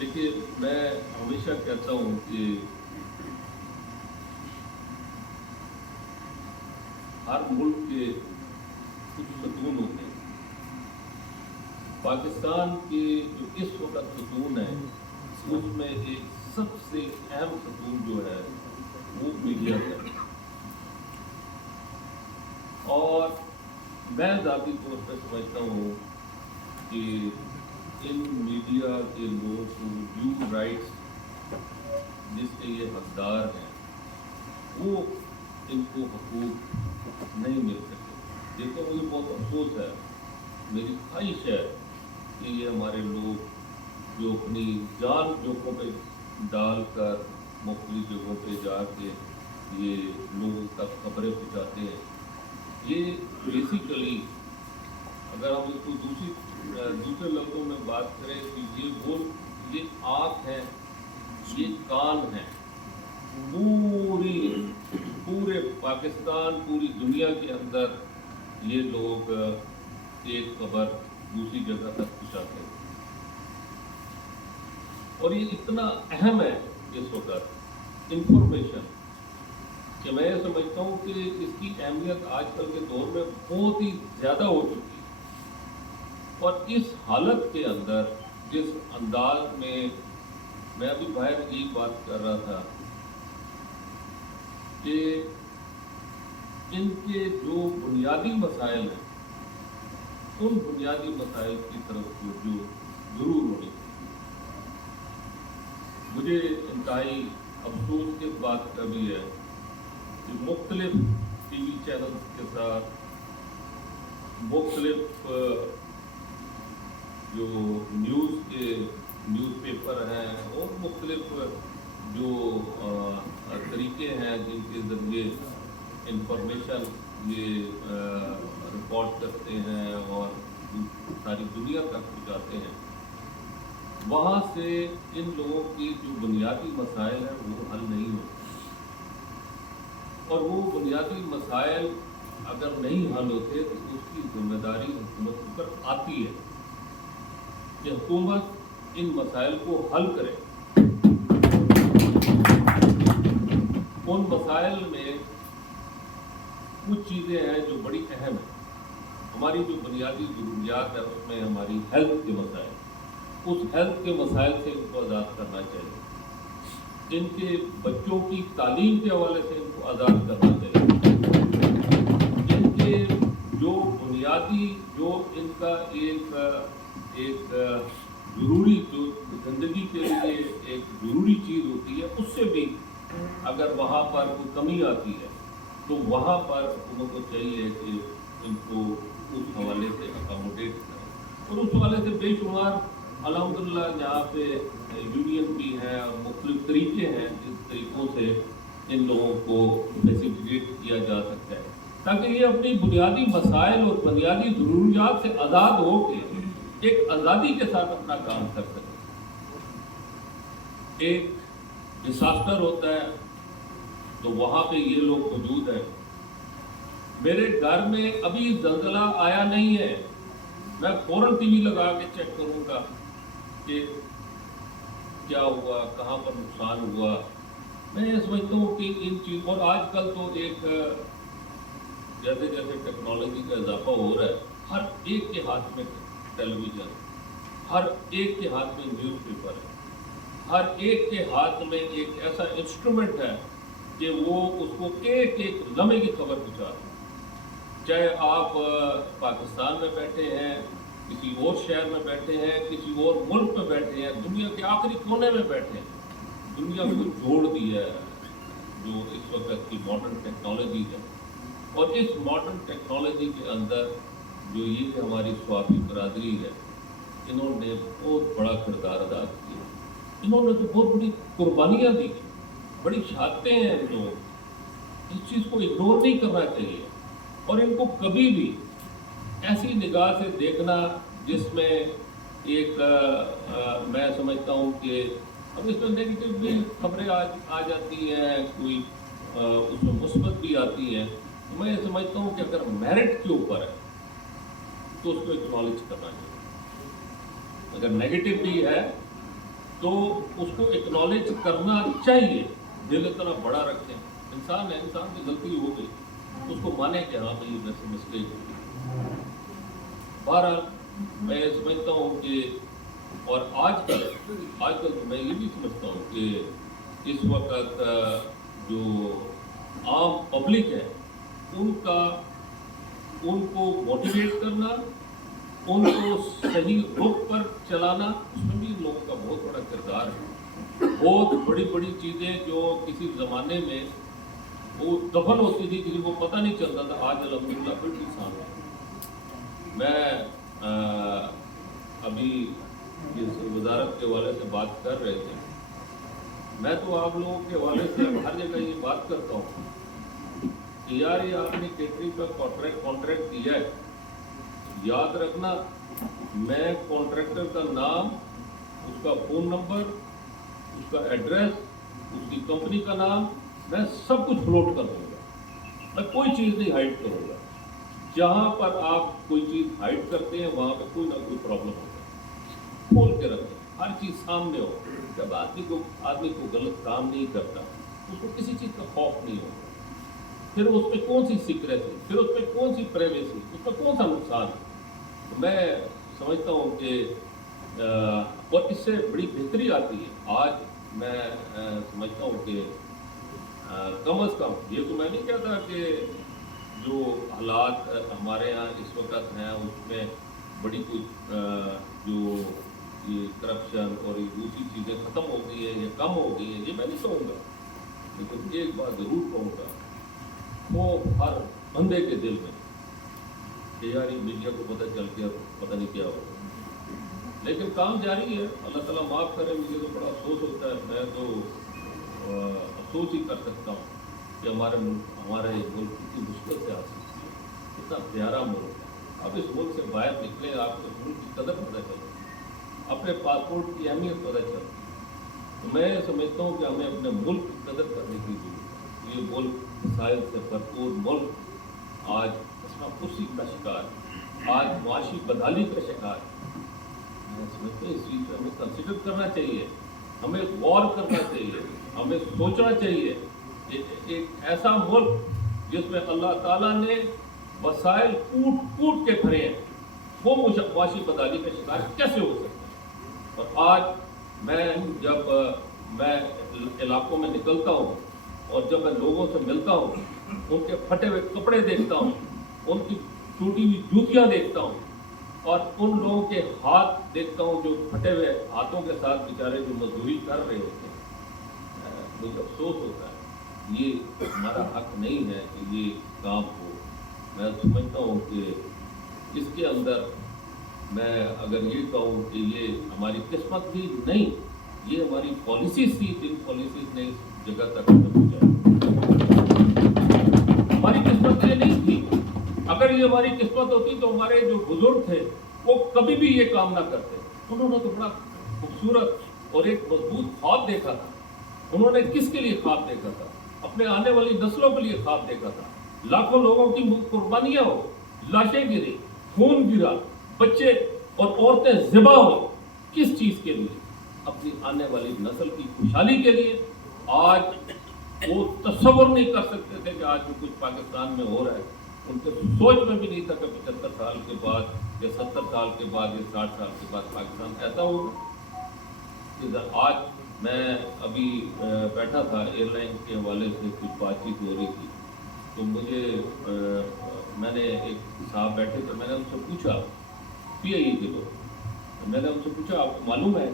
देखिए, मैं हमेशा कहता हूँ कि हर मुल्क के कुछ सतून होते हैं। पाकिस्तान के जो इस वक्त सतून है, उसमें एक सबसे अहम सतून जो है वो मीडिया का है। और मैं ज़ाती तौर पर समझता हूँ कि इन मीडिया के लोगों को ड्यू राइट्स जिसके ये हकदार हैं वो इनको हकूक नहीं मिल सके। देखो, मुझे बहुत अफसोस है, मेरी ख्वाहिश है कि ये हमारे लोग जो अपनी जान जोखों पे डालकर मुख्तलिफ जगहों पे जाके ये लोगों तक खबरें पहुँचाते हैं, ये बेसिकली अगर हम इसको दूसरे लफ्ज़ों में बात करें कि ये आँख है, ये कान है, पूरे पाकिस्तान, पूरी दुनिया के अंदर ये लोग एक खबर दूसरी जगह तक पहुँचाते हैं। और ये इतना अहम है इस वक्त इंफॉर्मेशन कि मैं समझता हूँ कि इसकी अहमियत आजकल के दौर में बहुत ही ज़्यादा हो चुकी है। और इस हालत के अंदर जिस अंदाज में मैं अभी बाहर यही बात कर रहा था कि इनके जो बुनियादी मसाइल हैं, उन बुनियादी मसाइल की तरफ जो ज़रूर होनी चाहिए। मुझे इंतहाई अफसोस की बात का भी है कि मुख्तलिफ टीवी चैनल्स के साथ मुख्तलिफ जो न्यूज़पेपर हैं और मुख्तलिफ जो तरीके हैं जिनके ज़रिए इंफॉर्मेशन ये रिकॉर्ड करते हैं और सारी दुनिया तक पहुँचाते हैं, वहाँ से इन लोगों की जो बुनियादी मसाइल हैं वो हल नहीं होते। और वो बुनियादी मसाइल अगर नहीं हल होते तो उसकी जिम्मेदारी हुकूमत पर आती है कि हुकूमत इन मसाइल को हल करे। उन मसाइल में कुछ चीज़ें हैं जो बड़ी अहम हैं। हमारी जो बुनियादी ज़रूरियात है उसमें हमारी हेल्थ के मसाइल, उस हेल्थ के मसाइल से इनको आज़ाद करना चाहिए। इनके बच्चों की तालीम के हवाले से इनको आज़ाद करना चाहिए। इनके जो बुनियादी जो इनका एक ज़रूरी जो ज़िंदगी के लिए एक ज़रूरी चीज़ होती है, उससे भी अगर वहाँ पर कोई कमी आती है तो वहाँ पर हुकूमत को चाहिए कि इनको उस हवाले से अकोमोडेट करें। और उस हवाले से बेशुमार अल्हम्दुलिल्लाह यहाँ पे यूनियन भी हैं और मुख्तलिफ तरीके हैं जिस तरीक़ों से इन लोगों को फैसिलिटेट किया जा सकता है ताकि ये अपनी बुनियादी मसाइल और बुनियादी ज़रूरियात से आज़ाद हो के एक आज़ादी के साथ अपना काम कर सकें। एक डिसास्टर होता है तो वहाँ पे ये लोग मौजूद हैं। मेरे घर में अभी ज़लज़ला आया नहीं है, मैं फ़ौरन टीवी लगा के चेक करूँगा कि क्या हुआ, कहाँ पर नुकसान हुआ। मैं ये समझता हूँ कि इन चीज़ और आजकल तो एक जैसे जैसे टेक्नोलॉजी का इजाफा हो रहा है, हर एक के हाथ में टेलीविज़न, हर एक के हाथ में न्यूज़पेपर है, हर एक के हाथ में एक ऐसा इंस्ट्रूमेंट है कि वो उसको एक एक लम्हे की खबर पहुँचा दें। चाहे आप पाकिस्तान में बैठे हैं, किसी और शहर में बैठे हैं, किसी और मुल्क में बैठे हैं, दुनिया के आखिरी कोने में बैठे हैं, दुनिया को जोड़ दिया है जो इस वक्त की मॉडर्न टेक्नोलॉजी है। और इस मॉडर्न टेक्नोलॉजी के अंदर जो ये हमारी स्वाफी बरादरी है, इन्होंने बहुत बड़ा किरदार अदा किया। इन्होंने तो बहुत बड़ी कुर्बानियाँ दी, बड़ी शहादतें हैं इन लोगों। इस चीज़ को इग्नोर नहीं करना चाहिए और इनको कभी भी ऐसी निगाह से देखना जिसमें एक मैं समझता हूँ कि अब इसमें नेगेटिव भी खबरें आ जाती हैं, कोई उसमें मुस्बत भी आती हैं। तो मैं ये समझता हूँ कि अगर मेरिट के ऊपर है तो उसको एक्नॉलेज करना चाहिए। अगर नेगेटिव भी है تو اس کو ایکنالج کرنا چاہیے، دل اتنا بڑا رکھیں، انسان ہے، انسان کی غلطی ہو گئی، اس کو مانے کہ ہاں بھائی میں سے مسٹیک ہوگی۔ بہرحال میں سمجھتا ہوں کہ اور آج کل میں یہ بھی سمجھتا ہوں کہ اس وقت جو عام پبلک ہے ان کو موٹیویٹ کرنا، ان کو صحیح رخ پر چلانا، اس میں بھی لوگوں کا بہت بڑا کردار ہے۔ بہت بڑی بڑی چیزیں جو کسی زمانے میں وہ دفن ہوتی تھی، کسی کو پتہ نہیں چلتا تھا، آج الحمدللہ بالکل سامنے ہے۔ میں ابھی اس وزارت کے حوالے سے بات کر رہے تھے، میں تو آپ لوگوں کے حوالے سے ہر جگہ یہ بات کرتا ہوں کہ یار یہ آپ نے کیٹرنگ کا کانٹریکٹ دیا ہے، یاد رکھنا میں کانٹریکٹر کا نام، اس کا فون نمبر، اس کا ایڈریس، اس کی کمپنی کا نام، میں سب کچھ فلوٹ کر دوں گا، میں کوئی چیز نہیں ہائڈ کروں گا۔ جہاں پر آپ کوئی چیز ہائڈ کرتے ہیں وہاں پہ کوئی نہ کوئی پرابلم ہوگا، کھول کے رکھیں، ہر چیز سامنے ہو۔ جب آدمی کو غلط کام نہیں کرتا، اس کو کسی چیز کا خوف نہیں ہوگا، پھر اس پہ کون سی سیکریسی، پھر اس پہ کون سی پرائیویسی، اس پہ کون سا نقصان ہے۔ میں سمجھتا ہوں کہ اور اس سے بڑی بہتری آتی ہے۔ آج میں سمجھتا ہوں کہ کم از کم یہ تو میں نہیں کہتا کہ جو حالات ہمارے یہاں اس وقت ہیں اس میں بڑی کچھ جو یہ کرپشن اور یہ دوسری چیزیں ختم ہو گئی ہیں یا کم ہو گئی ہیں، یہ میں نہیں کہوں گا، لیکن ایک بات ضرور کہوں گا، وہ ہر بندے کے دل میں کہ یار یہ میڈیا کو پتہ چل کے پتہ نہیں کیا ہوگا، لیکن کام جاری ہے۔ اللہ تعالیٰ معاف کرے، مجھے تو بڑا افسوس ہوتا ہے، میں تو افسوس ہی کر سکتا ہوں کہ ہمارا یہ ملک کتنی مشکل سے حاصل کیا، اتنا پیارا ملک ہے۔ اب اس ملک سے باہر نکلیں، آپ کو ملک کی قدر پتہ چلے، اپنے پاسپورٹ کی اہمیت پتہ چلتی۔ تو میں سمجھتا ہوں کہ ہمیں اپنے ملک کی قدر کرنے کی ضرورت ہے۔ یہ ملک مسائل سے بھرپور ملک آج اسما پرسی کا شکار ہے، آج معاشی بدحالی کا شکار ہے۔ میں سمجھتا ہوں اس چیز پہ ہمیں کنسیڈر کرنا چاہیے، ہمیں غور کرنا چاہیے، ہمیں سوچنا چاہیے کہ ایک ایسا ملک جس میں اللہ تعالیٰ نے وسائل کوٹ کے بھرے ہیں، وہ معاشی بدحالی کا شکار کیسے ہو سکتا ہے؟ اور آج جب میں علاقوں میں نکلتا ہوں اور جب میں لوگوں سے ملتا ہوں، ان کے پھٹے ہوئے کپڑے دیکھتا ہوں، ان کی ٹوٹی ہوئی جوتیاں دیکھتا ہوں، اور ان لوگوں کے ہاتھ دیکھتا ہوں جو پھٹے ہوئے ہاتھوں کے ساتھ بیچارے جو مزدوری کر رہے ہوتے ہیں، مجھے افسوس ہوتا ہے۔ یہ ہمارا حق نہیں ہے کہ یہ کام ہو۔ میں سمجھتا ہوں کہ اس کے اندر میں اگر یہ کہوں کہ یہ ہماری قسمت تھی، نہیں، یہ ہماری پالیسیز تھی، جن پالیسیز نے اس جگہ تک ہمیں پہنچایا۔ ہماری قسمت یہ نہیں تھی۔ اگر یہ ہماری قسمت ہوتی تو ہمارے جو بزرگ تھے وہ کبھی بھی یہ کام نہ کرتے۔ انہوں نے تو بڑا خوبصورت اور ایک مضبوط خواب دیکھا تھا۔ انہوں نے کس کے لیے خواب دیکھا تھا؟ اپنے آنے والی نسلوں کے لیے خواب دیکھا تھا۔ لاکھوں لوگوں کی قربانیاں ہو، لاشیں گری، خون گرا، بچے اور عورتیں ذبح ہو، کس چیز کے لیے؟ اپنی آنے والی نسل کی خوشحالی کے لیے۔ آج وہ تصور نہیں کر سکتے تھے کہ آج جو کچھ پاکستان میں ہو رہا ہے، ان کے سوچ میں بھی نہیں تھا کہ 75 سال کے بعد یا 70 سال کے بعد یا 60 سال کے بعد پاکستان ایسا ہوگا۔ آج میں ابھی بیٹھا تھا، ایئر لائن کے حوالے سے کچھ بات چیت ہو رہی تھی، تو مجھے میں نے ایک صاحب بیٹھے تھے، میں نے ان سے پوچھا، پی آئی اے کے لوگ، میں نے ان سے پوچھا آپ کو معلوم ہے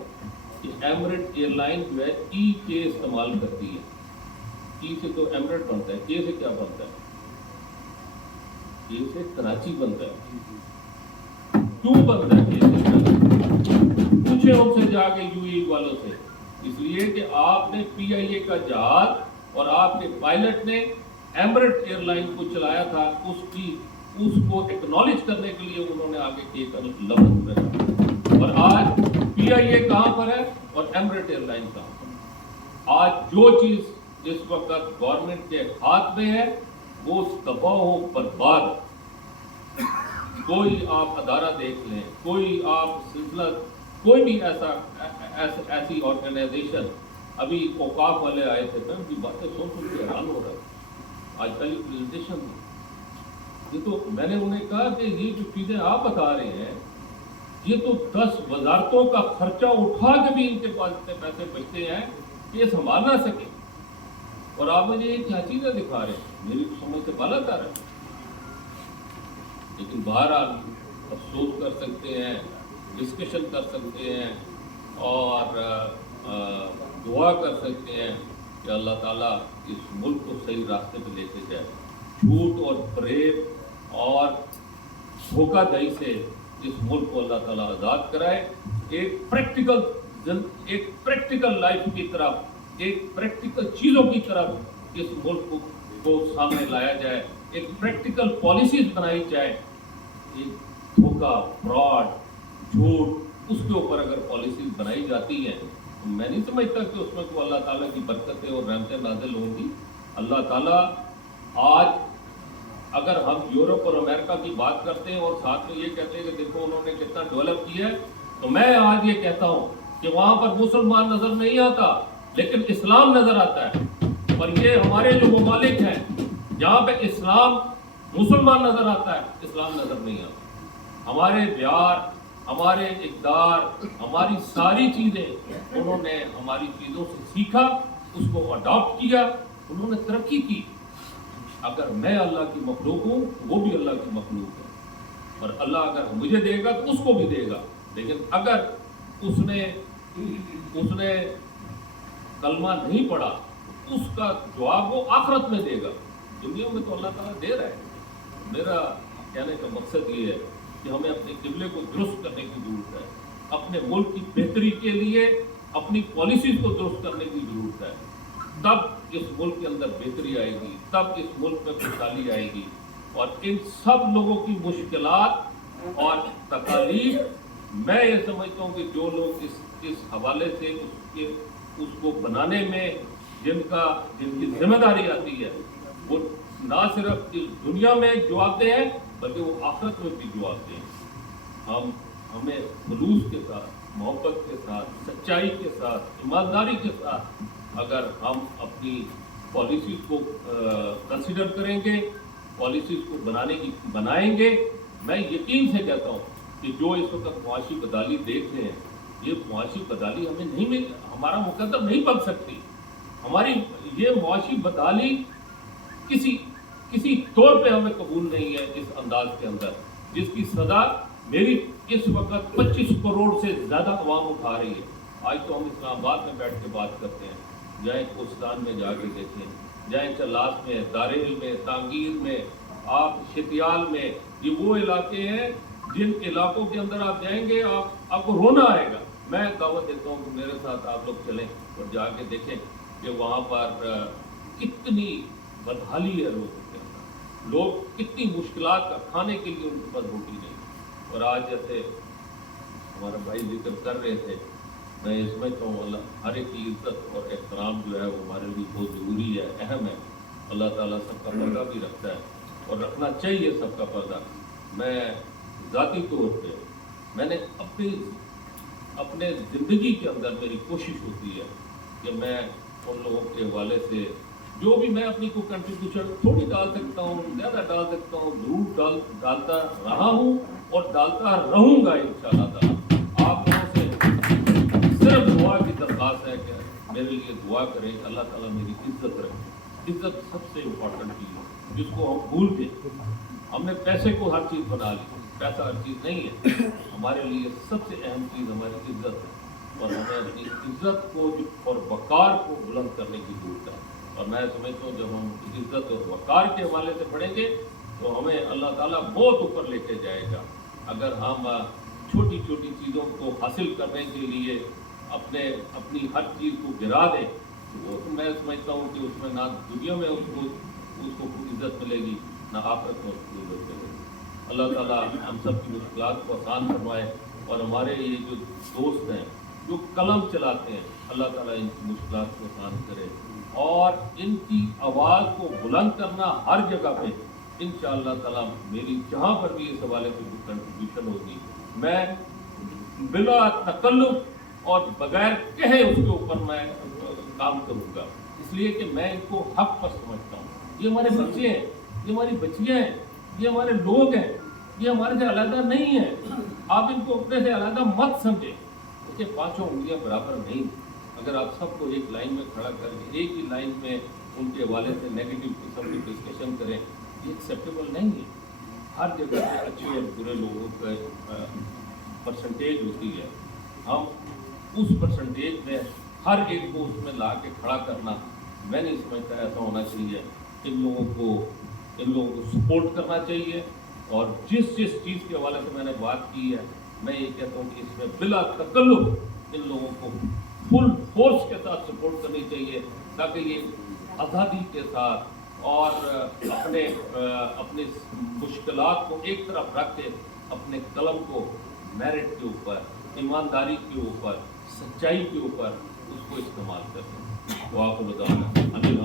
کہ ایمریٹ ایئر لائن جو ہے ای کے استعمال کرتی ہے؟ ای سے تو ایمریٹ بنتا ہے، کے سے کیا بنتا ہے؟ کے سے کراچی بنتا ہے۔ کیوں بنتا ہے کے سے؟ پوچھے ان سے جا کے یو اے والوں سے، اس لیے کہ آپ نے پی آئی اے کا جہاز اور آپ کے پائلٹ نے ایمریٹ ایئر لائن کو چلایا تھا، اس کو ایکنالج کرنے کے لیے انہوں نے آگے کے لفظ رکھا، اور آج پی آئی اے کہاں پر ہے اور ایمریٹ ایئر لائن کہاں پر؟ آج جو چیز اس وقت گورنمنٹ کے ہاتھ میں ہے وہ تباہ و برباد۔ کوئی آپ ادارہ دیکھ لیں، کوئی آپ سلسلہ، کوئی بھی ऐसी ऑर्गेनाइजेशन, अभी औकाफ वाले आए थे, मैं उनकी बातें सुन के हैरान हो रहा था। आज कल प्रेजेंटेशन ये तो मैंने उन्हें कहा कि ये जो चीज़ें आप बता रहे हैं, ये तो 10 वजारतों का खर्चा उठा के भी इनके पास इतने पैसे बचते हैं कि ये संभाल ना सके, और आप मुझे ये क्या चीज़ें दिखा रहे हैं, मेरी समझ से बालातर है। लेकिन बहरहाल अफसोस कर सकते हैं, डिस्कशन कर सकते हैं और दुआ कर सकते हैं कि अल्लाह ताला इस मुल्क को सही रास्ते पे लेके जाए, झूठ और फरेब और धोखाधड़ी से इस मुल्क को अल्लाह ताला आज़ाद कराए, एक प्रैक्टिकल लाइफ की तरफ, एक प्रैक्टिकल चीज़ों की तरफ इस मुल्क को सामने लाया जाए, एक प्रैक्टिकल पॉलिसीज बनाई जाए। एक धोखा, फ्रॉड, झूठ, उसके ऊपर अगर पॉलिसीज बनाई जाती हैं तो मैं नहीं समझता कि उसमें कोई अल्लाह ताला की बरकतें और रहमतें नाज़िल होंगी। अल्लाह ताला आज अगर हम यूरोप और अमेरिका की बात करते हैं और साथ में ये कहते हैं कि देखो उन्होंने कितना डेवलप किया है, तो मैं आज ये कहता हूँ कि वहाँ पर मुसलमान नज़र नहीं आता लेकिन इस्लाम नज़र आता है। और ये हमारे जो ममालिक हैं जहाँ पे इस्लाम, मुसलमान नज़र आता है, इस्लाम नज़र नहीं आता। हमारे बिहार, हमारे इक़्तिदार, हमारी सारी चीज़ें उन्होंने हमारी चीज़ों से सीखा, उसको अडॉप्ट किया, उन्होंने तरक्की की। अगर मैं अल्लाह की मखलूक हूँ तो वो भी अल्लाह की मखलूक है, और अल्लाह अगर मुझे देगा तो उसको भी देगा। लेकिन अगर उसने कलमा नहीं पढ़ा, उसका जवाब वो आखिरत में देगा। दुनिया में तो अल्लाह ताला दे रहा है। मेरा कहने का मकसद ये है कि हमें अपने किबले को दुरुस्त करने की ज़रूरत है, अपने मुल्क की बेहतरी के लिए अपनी पॉलिसीज़ को दुरुस्त करने की ज़रूरत है। तब इस मुल्क के अंदर बेहतरी आएगी, तब इस मुल्क में खुशहाली आएगी। और इन सब लोगों की मुश्किलात और तकालीफ मैं ये समझता हूँ कि जो लोग इस हवाले से उसको बनाने में जिनकी जिम्मेदारी आती है, वो ना सिर्फ इस दुनिया में जवाबदेह है बल्कि वो आखिरत में भी जवाबदेह है। हमें खुलूस के साथ, मोहब्बत के साथ, सच्चाई के साथ, ईमानदारी के साथ अगर हम अपनी पॉलिसीज़ को कंसिडर करेंगे, पॉलिसीज़ को बनाएंगे, मैं यकीन से कहता हूँ कि जो इस वक्त मुआशी बदहाली देख रहे हैं, ये मुआशी बदहाली हमें नहीं हमारा मुकद्दर नहीं बन सकती। हमारी ये मुआशी बदहाली किसी तौर पे हमें कबूल नहीं है इस अंदाज के अंदर, जिसकी सजा मेरी इस वक्त 25 करोड़ से ज़्यादा अवाम उठा रही है। आज तो हम इस्लामाबाद में बैठ के बात करते हैं, जाए कोस्तान में जाके देखें, जाए चलास में, दारेल में, तांगीर में, आप शितियाल में, ये वो इलाके हैं जिन इलाकों के अंदर आप जाएंगे आपको रोना आएगा। मैं दावत देता हूँ कि मेरे साथ आप लोग चलें और जाके देखें कि वहाँ पर कितनी बदहाली है लोगों के अंदर, लोग कितनी मुश्किलात का खाने के लिए उनके पास रोटी नहीं। और आज जैसे हमारा भाई जिक्र कर रहे थे, मैं ये समझता हूँ हर एक की इज्जत और एहतराम जो है वो हमारे लिए बहुत ज़रूरी है, अहम है। अल्लाह ताला सबका पर्दा भी रखता है और रखना चाहिए सबका पर्दा। मैं ज़ाती तौर पे मैंने अपने ज़िंदगी के अंदर मेरी कोशिश होती है कि मैं उन लोगों के हवाले से जो भी मैं अपनी को कंट्रीब्यूशन थोड़ी डाल सकता हूँ, ज़्यादा डाल सकता हूँ, ज़रूर डालता रहा हूँ और डालता रहूँगा इंशाअल्लाह ताला। आप लोगों से सिर्फ दुआ की दरख्वास्त है कि मेरे लिए दुआ करें, अल्लाह ताला मेरी इज्जत रखे। इज्जत सबसे इम्पोर्टेंट चीज़ है जिसको हम भूल के हमने पैसे को हर चीज़ बना ली। पैसा हर चीज़ नहीं है, हमारे लिए सबसे अहम चीज़ हमारी इज्जत है और हमें अपनी इज्जत को और वक़ार को बुलंद करने की ज़रूरत है। और मैं समझता हूँ जब हम इज्जत और वक़ार के हवाले से पढ़ेंगे तो हमें अल्लाह ताला बहुत ऊपर लेके जाएगा। अगर हम छोटी छोटी चीज़ों को हासिल करने के लिए अपनी हर चीज़ को गिरा दें तो मैं समझता हूँ कि उसमें ना दुनिया में उसको इज्जत मिलेगी, ना आखिरत में उसको इज्जत मिलेगी। अल्लाह ताला हम सब की मुश्किलात को आसान करवाए और हमारे ये जो दोस्त हैं जो कलम चलाते हैं, अल्लाह ताला इनकी मुश्किलात को आसान करे और इनकी आवाज़ को बुलंद करना हर जगह पे इंशाअल्लाह ताला मेरी जहाँ पर भी इस हवाले से कंट्रीब्यूशन होगी, मैं बिला तकल्लुफ और बगैर कहे उसके ऊपर मैं काम करूंगा, इसलिए कि मैं इनको हक पर समझता हूँ। ये हमारे बच्चे हैं, ये हमारी बच्चियां हैं, ये हमारे लोग हैं, ये हमारे से अलग नहीं है। आप इनको अपने से अलग मत समझे। इसके पांचों उंगलियां बराबर नहीं। अगर आप सबको एक लाइन में खड़ा करके एक ही लाइन में उनके हवाले से नेगेटिव किस्म की डिस्कशन करें, ये एक्सेप्टेबल नहीं है। हर जगह पे अच्छे और बुरे लोगों का परसेंटेज होती है। हम उस परसेंटेज में हर एक को उसमें ला के खड़ा करना, मैं नहीं समझता ऐसा होना चाहिए। इन लोगों को सपोर्ट करना चाहिए। और जिस चीज़ के हवाले से मैंने बात की है, मैं ये कहता हूँ कि इसमें बिला तकल्लुफ इन लोगों को फुल फोर्स के साथ सपोर्ट करनी चाहिए, ताकि ये आज़ादी के साथ और अपने मुश्किलात को एक तरफ रख के अपने कलम को मेरिट के ऊपर, ईमानदारी के ऊपर, सच्चाई के ऊपर उसको इस्तेमाल कर सकें। वो आपको बताना अनिल